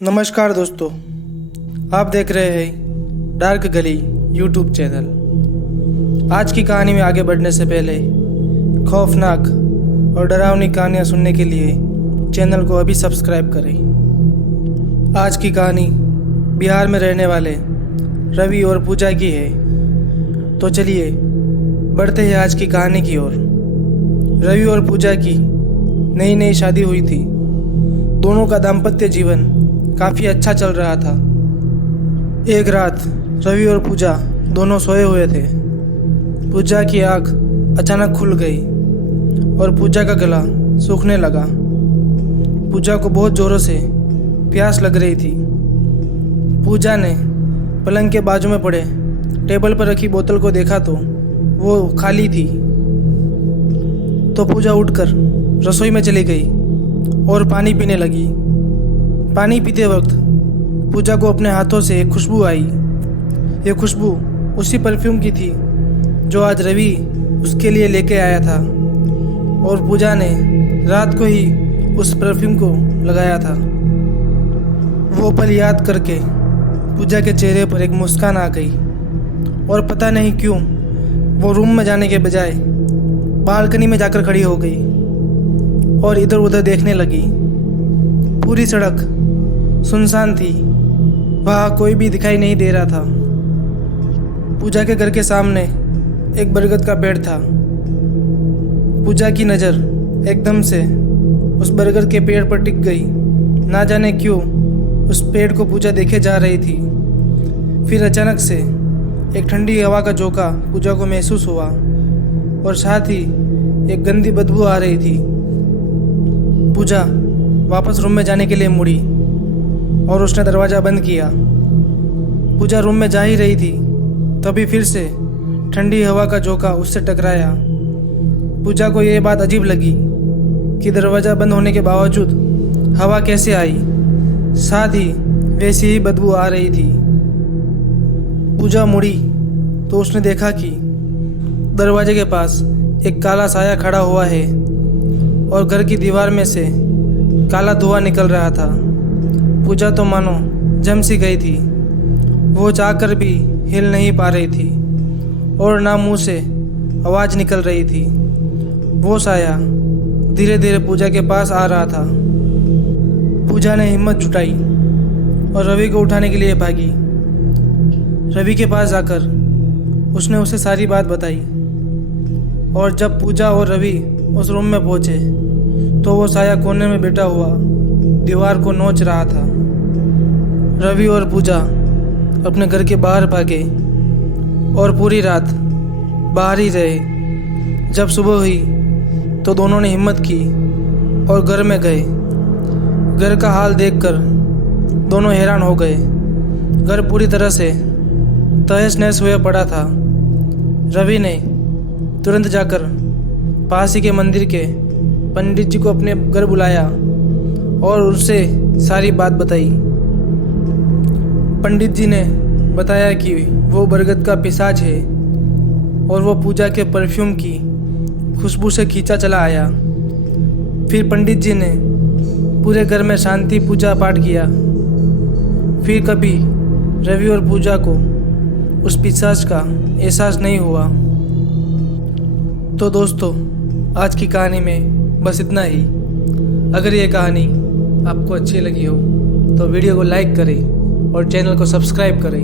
नमस्कार दोस्तों, आप देख रहे हैं डार्क गली यूट्यूब चैनल। आज की कहानी में आगे बढ़ने से पहले खौफनाक और डरावनी कहानियाँ सुनने के लिए चैनल को अभी सब्सक्राइब करें। आज की कहानी बिहार में रहने वाले रवि और पूजा की है। तो चलिए बढ़ते हैं आज की कहानी की ओर। रवि और पूजा की नई नई शादी हुई थी। दोनों का दाम्पत्य जीवन काफ़ी अच्छा चल रहा था। एक रात रवि और पूजा दोनों सोए हुए थे। पूजा की आँख अचानक खुल गई और पूजा का गला सूखने लगा। पूजा को बहुत ज़ोरों से प्यास लग रही थी। पूजा ने पलंग के बाजू में पड़े टेबल पर रखी बोतल को देखा तो वो खाली थी। तो पूजा उठकर रसोई में चली गई और पानी पीने लगी। पानी पीते वक्त पूजा को अपने हाथों से एक खुशबू आई। ये खुशबू उसी परफ्यूम की थी जो आज रवि उसके लिए लेके आया था और पूजा ने रात को ही उस परफ्यूम को लगाया था। वो पल याद करके पूजा के चेहरे पर एक मुस्कान आ गई और पता नहीं क्यों वो रूम में जाने के बजाय बालकनी में जाकर खड़ी हो गई और इधर उधर देखने लगी। पूरी सड़क सुनसान थी, वहाँ कोई भी दिखाई नहीं दे रहा था। पूजा के घर के सामने एक बरगद का पेड़ था। पूजा की नज़र एकदम से उस बरगद के पेड़ पर टिक गई। ना जाने क्यों उस पेड़ को पूजा देखे जा रही थी। फिर अचानक से एक ठंडी हवा का झोंका पूजा को महसूस हुआ और साथ ही एक गंदी बदबू आ रही थी। पूजा वापस रूम में जाने के लिए मुड़ी और उसने दरवाज़ा बंद किया। पूजा रूम में जा ही रही थी तभी फिर से ठंडी हवा का झोंका उससे टकराया। पूजा को यह बात अजीब लगी कि दरवाज़ा बंद होने के बावजूद हवा कैसे आई, साथ ही वैसी ही बदबू आ रही थी। पूजा मुड़ी तो उसने देखा कि दरवाजे के पास एक काला साया खड़ा हुआ है और घर की दीवार में से काला धुआं निकल रहा था। पूजा तो मानो जम सी गई थी। वो चाहकर भी हिल नहीं पा रही थी और ना मुंह से आवाज़ निकल रही थी। वो साया धीरे धीरे पूजा के पास आ रहा था। पूजा ने हिम्मत जुटाई और रवि को उठाने के लिए भागी। रवि के पास जाकर उसने उसे सारी बात बताई और जब पूजा और रवि उस रूम में पहुंचे तो वो साया कोने में बैठा हुआ दीवार को नोच रहा था। रवि और पूजा अपने घर के बाहर भागे और पूरी रात बाहर ही रहे। जब सुबह हुई तो दोनों ने हिम्मत की और घर में गए। घर का हाल देखकर दोनों हैरान हो गए। घर पूरी तरह से तहस नहस हुए पड़ा था। रवि ने तुरंत जाकर पास ही के मंदिर के पंडित जी को अपने घर बुलाया और उनसे सारी बात बताई। पंडित जी ने बताया कि वो बरगद का पिशाच है और वो पूजा के परफ्यूम की खुशबू से खींचा चला आया। फिर पंडित जी ने पूरे घर में शांति पूजा पाठ किया। फिर कभी रवि और पूजा को उस पिशाच का एहसास नहीं हुआ। तो दोस्तों, आज की कहानी में बस इतना ही। अगर ये कहानी आपको अच्छी लगी हो तो वीडियो को लाइक करें और चैनल को सब्सक्राइब करें।